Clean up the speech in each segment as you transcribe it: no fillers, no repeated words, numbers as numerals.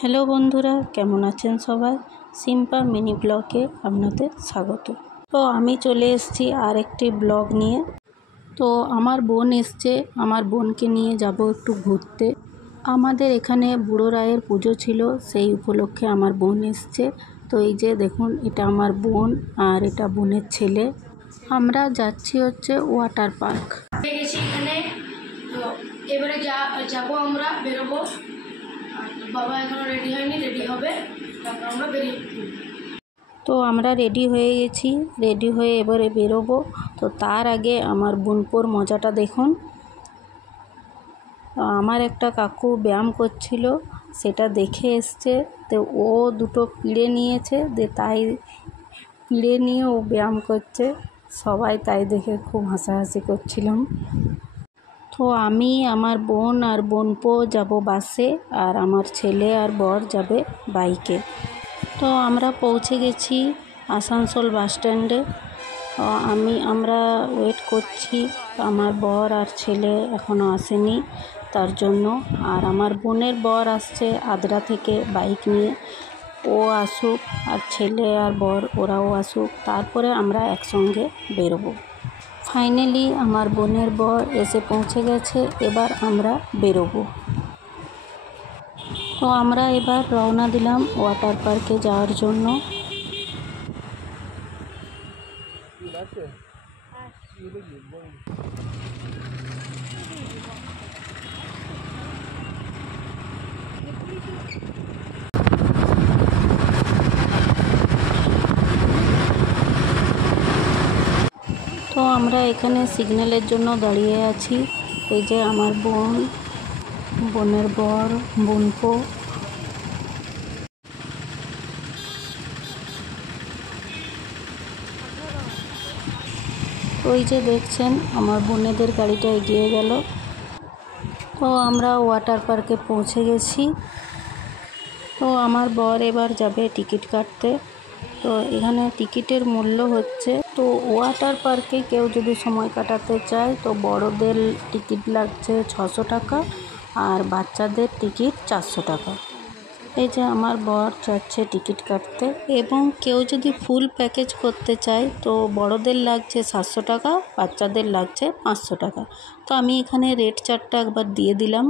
Hello বন্ধুরা, কেমন আছেন সবাই? সিম্পা মিনি ব্লগে আপনাদের স্বাগত। তো আমি চলে এসেছি আর একটি ব্লগ নিয়ে। তো আমার বোন এসছে, আমার বোনকে নিয়ে যাব একটু ঘুরতে। আমাদের এখানে বুড়ো রায়ের পুজো ছিল, সেই উপলক্ষে আমার বোন এসছে। তো এই যে দেখুন, এটা আমার বোন আর এটা বোনের ছেলে। আমরা যাচ্ছি হচ্ছে ওয়াটার পার্ক। গেছি এখানে, তো এবারে যাবো, আমরা বেরোবো। বাবা এখনো রেডি হয়নি, রেডি হবে, তারপর আমরা বেরিয়ে। তো আমরা রেডি হয়ে গেছি, রেডি হয়ে এবারে বেরোবো। তো তার আগে আমার বোনপোর মজাটা দেখুন। আমার একটা কাকু ব্যায়াম করছিল, সেটা দেখে এসছে। তো ও দুটো পিড়ে নিয়েছে, তাই পিড়ে নিয়ে ও ব্যায়াম করছে। সবাই তাই দেখে খুব হাসাহাসি করছিলাম। তো আমি, আমার বোন আর বোনপো যাব বাসে, আর আমার ছেলে আর বর যাবে বাইকে। তো আমরা পৌঁছে গেছি আসানসোল বাস স্ট্যান্ডে। আমরা ওয়েট করছি, আমার বর আর ছেলে এখনও আসেনি তার জন্য। আর আমার বোনের বর আসছে আদ্রা থেকে বাইক নিয়ে, ও আসুক, আর ছেলে আর বর ওরাও আসুক, তারপরে আমরা একসঙ্গে বেরোবো। ফাইনালি আমার বোনের বর এসে পৌঁছে গেছে, এবার আমরা বেরোবো। তো আমরা এবার রওনা দিলাম ওয়াটার পার্কে যাওয়ার জন্য। তো আমরা এখানে সিগন্যালের জন্য দাঁড়িয়ে আছি। এই যে আমার বোন, বোনের বর, বোনপো। ওই যে দেখছেন আমার বোনেদের গাড়িটা এগিয়ে গেল। তো আমরা ওয়াটার পার্কে পৌঁছে গেছি। তো আমার বর এবার যাবে টিকিট কাটতে। তো এখানে টিকিটের মূল্য হচ্ছে, তো ওয়াটার পার্কে কেউ যদি সময় কাটাতে চায় তো বড়দের টিকিট লাগছে 600 টাকা, আর বাচ্চাদের টিকিট 400 টাকা। এই যে আমার বর যাচ্ছে টিকিট কাটতে। এবং কেউ যদি ফুল প্যাকেজ করতে চায় তো বড়দের লাগছে 700 টাকা, বাচ্চাদের লাগছে 500 টাকা। তো আমি এখানে রেট চার্টটা একবার দিয়ে দিলাম।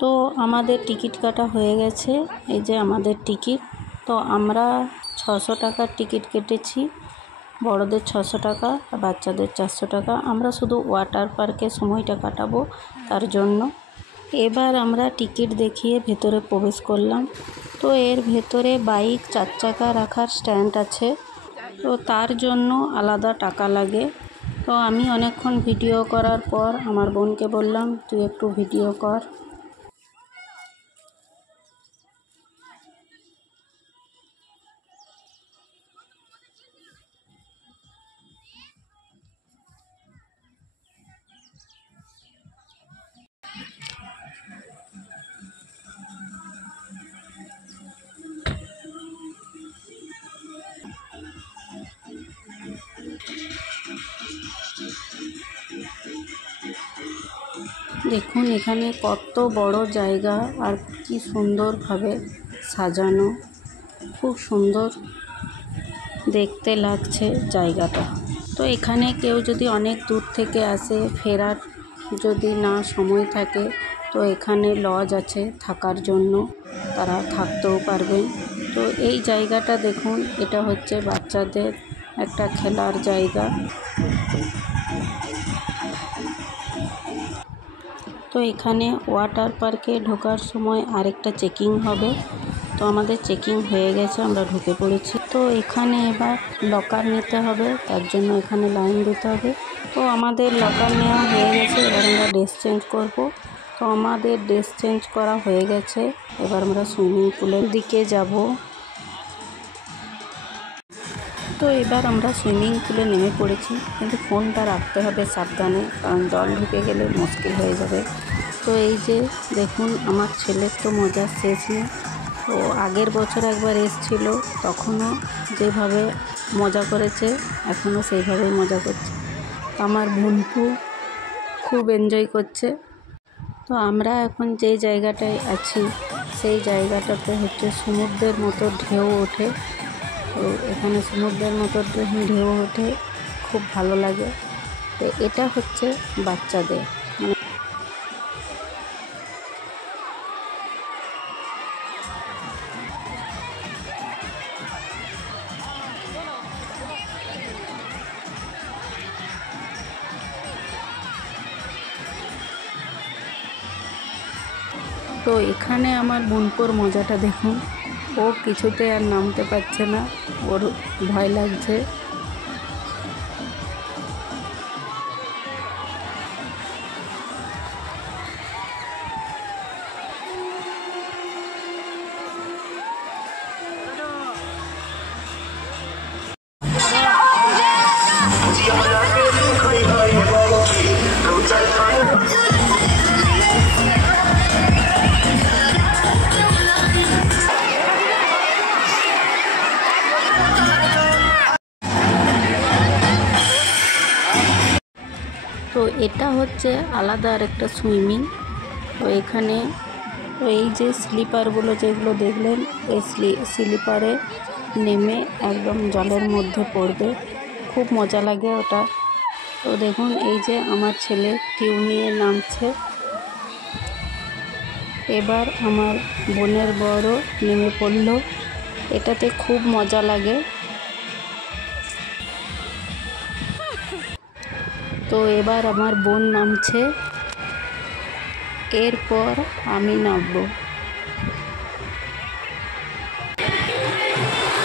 তো আমাদের টিকিট কাটা হয়ে গেছে, এই যে আমাদের টিকিট। তো আমরা 600 টাকার টিকিট কেটেছি, বড়দের 600 টাকা আর বাচ্চাদের 400 টাকা। আমরা শুধু ওয়াটার পার্কে সময়টা কাটাবো তার জন্য। এবার আমরা টিকিট দেখিয়ে ভেতরে প্রবেশ করলাম। তো এর ভেতরে বাইক 4 চাকা রাখার স্ট্যান্ড আছে, তো তার জন্য আলাদা টাকা লাগে। তো আমি অনেকক্ষণ ভিডিও করার পর আমার বোনকে বললাম, তুই একটু ভিডিও কর। দেখুন এখানে কত বড় জায়গা, আর কি সুন্দরভাবে সাজানো, খুব সুন্দর দেখতে লাগছে জায়গাটা। তো এখানে কেউ যদি অনেক দূর থেকে আসে, ফেরার যদি না সময় থাকে, তো এখানে লজ আছে থাকার জন্য, তারা থাকতেও পারবেন। তো এই জায়গাটা দেখুন, এটা হচ্ছে বাচ্চাদের একটা খেলার জায়গা। তো এখানে ওয়াটার পার্কে ঢোকার সময় আরেকটা চেকিং হবে। তো আমাদের চেকিং হয়ে গেছে, আমরা ঢুকে পড়েছি। তো এখানে এবার লকার নিতে হবে, তার জন্য এখানে লাইন দিতে হবে। তো আমাদের লকার নেওয়া হয়ে গেছে, এবার আমরা ড্রেস চেঞ্জ করব। তো আমাদের ড্রেস চেঞ্জ করা হয়ে গেছে, এবার আমরা সুইমিং পুলের দিকে যাব। তো এবার আমরা সুইমিং পুলে নেমে পড়েছি, কিন্তু ফোনটা রাখতে হবে সাবধানে, কারণ জল ঢুকে গেলে মুশকিল হয়ে যাবে। তো এই যে দেখুন, আমার ছেলের তো মজা শেষ নেই। তো আগের বছর একবার এসেছিল, তখনও যেভাবে মজা করেছে এখনও সেইভাবেই মজা করছে। আমার বোনপু খুব এনজয় করছে। তো আমরা এখন যে জায়গাটায় আছি সেই জায়গাটাতে হচ্ছে সমুদ্রের মতো ঢেউ ওঠে। তো এখানে সমুদ্রের মতো ঢেউ ওঠে, খুব ভালো লাগে। তো এটা হচ্ছে বাচ্চাদের মানে তো এখানে আমার বোনপোর মজাটা দেখুন, ও কিছুতে আর নামতে পারছে না, ওর ভয় লাগছে। তো এটা হচ্ছে আলাদা আরেকটা সুইমিং। তো এখানে এই যে স্লিপারগুলো যেগুলো দেখলেন, এই স্লিপারে নেমে একদম জলের মধ্যে পড়বে, খুব মজা লাগে ওটা। তো দেখুন এই যে আমার ছেলে টিউ নিয়ে নামছে, এবার আমার বোনের বড় নেমে পড়ল। এটাতে খুব মজা লাগে। তো এবার আমার বোন নামছে, এরপর আমি নামবো।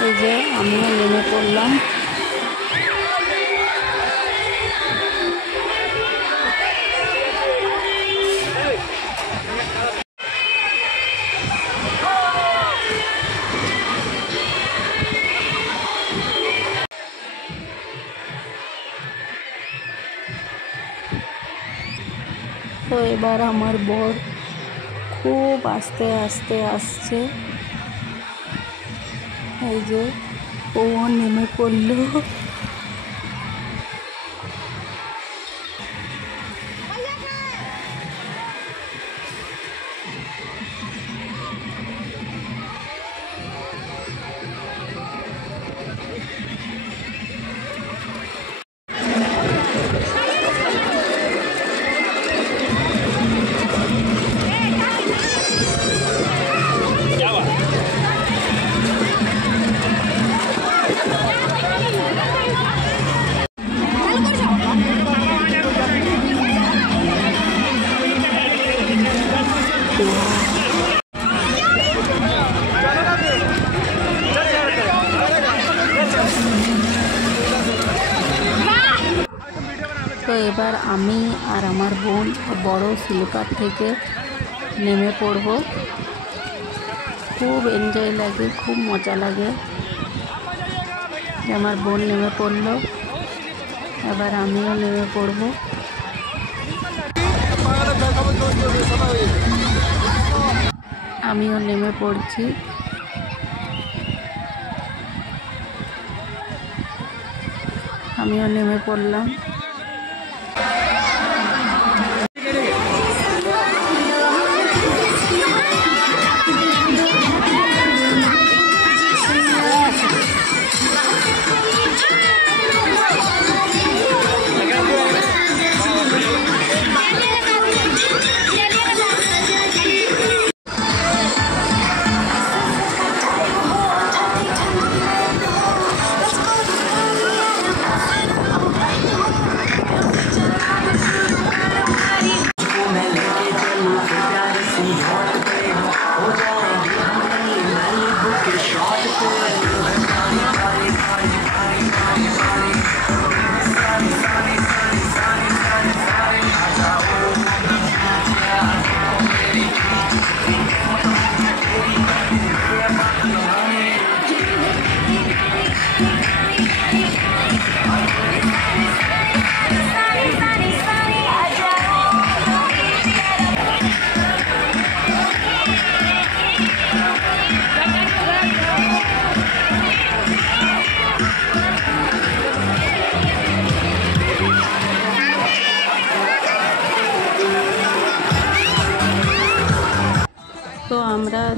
এই যে আমিও নেমে পড়লাম। তো এবার আমার বর খুব আস্তে আস্তে আসছে, এই যে ও নেমে পড়লো। তো এবার আমি আর আমার বোন বড় স্লিপার থেকে নেমে পড়ব। খুব এনজয় লাগে, খুব মজা লাগে। আমার বোন নেমে পড়লো, এবার আমিও নেমে পড়ব। আমিও নেমে পড়ছি। আমিও নেমে পড়লাম।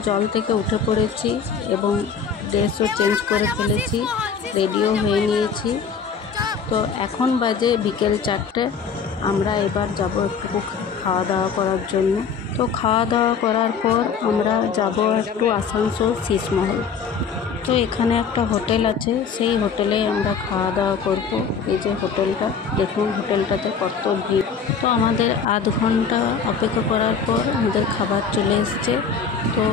জল থেকে উঠে পড়েছি এবং ড্রেসও চেঞ্জ করে ফেলেছি, রেডিও হয়ে নিয়েছি। তো এখন বাজে বিকেল 4টে। আমরা এবার যাব একটু খাওয়া দাওয়া করার জন্য। তো খাওয়া দাওয়া করার পর আমরা যাব একটু আসানসোল শীষমহল। তো এখানে একটা হোটেল আছে, সেই হোটেলে আমরা খাওয়া দাওয়া করব। এই যে হোটেলটা, দেখুন হোটেলটাতে কত ভিড়। তো আমাদের আধ ঘন্টা অপেক্ষা করার পর আমাদের খাবার চলে এসছে। তো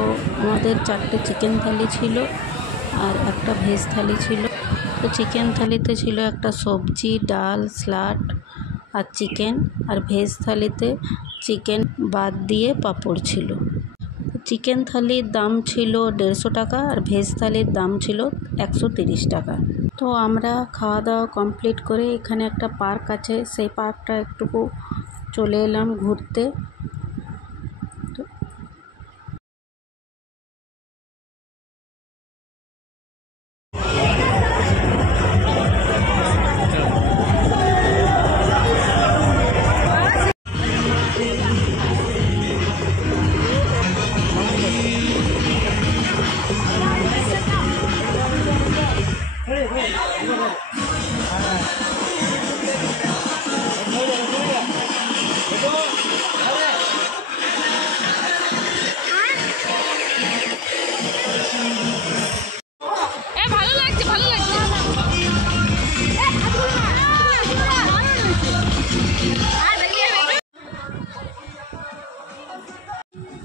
আমাদের 4টে চিকেন থালি ছিল আর একটা ভেজ থালি ছিল। তো চিকেন থালিতে ছিল একটা সবজি, ডাল, স্যালাড আর চিকেন, আর ভেজ থালিতে চিকেন বাদ দিয়ে পাঁপড় ছিল। চিকেন থালির দাম ছিল 150 টাকা আর ভেজ থালির দাম ছিল 130 টাকা। তো আমরা খাওয়া দাওয়া কমপ্লিট করে এখানে একটা পার্ক আছে, সেই পার্কটা একটুকু চলে এলাম ঘুরতে।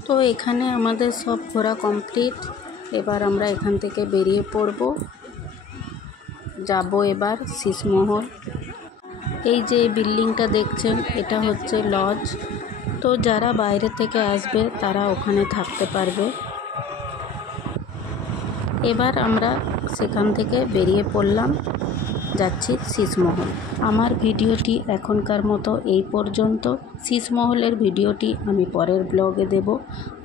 তো এখানে আমাদের সব ঘোরা কমপ্লিট। এবার আমরা এখান থেকে বেরিয়ে পড়ব, যাব এবার শীষমহল। এই যে বিল্ডিংটা দেখছেন, এটা হচ্ছে লজ। তো যারা বাইরে থেকে আসবে তারা ওখানে থাকতে পারবে। এবার আমরা সেখান থেকে বেরিয়ে পড়লাম, যাচ্ছি শীষমহল। আমার ভিডিওটি এখনকার মতো এই পর্যন্ত। শীষমহলের ভিডিওটি আমি পরের ব্লগে দেব।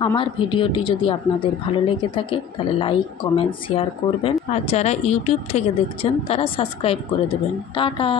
আমার ভিডিওটি যদি আপনাদের ভালো লেগে থাকে তাহলে লাইক, কমেন্ট, শেয়ার করবেন। আর যারা ইউটিউব থেকে দেখছেন তারা সাবস্ক্রাইব করে দেবেন। টাটা।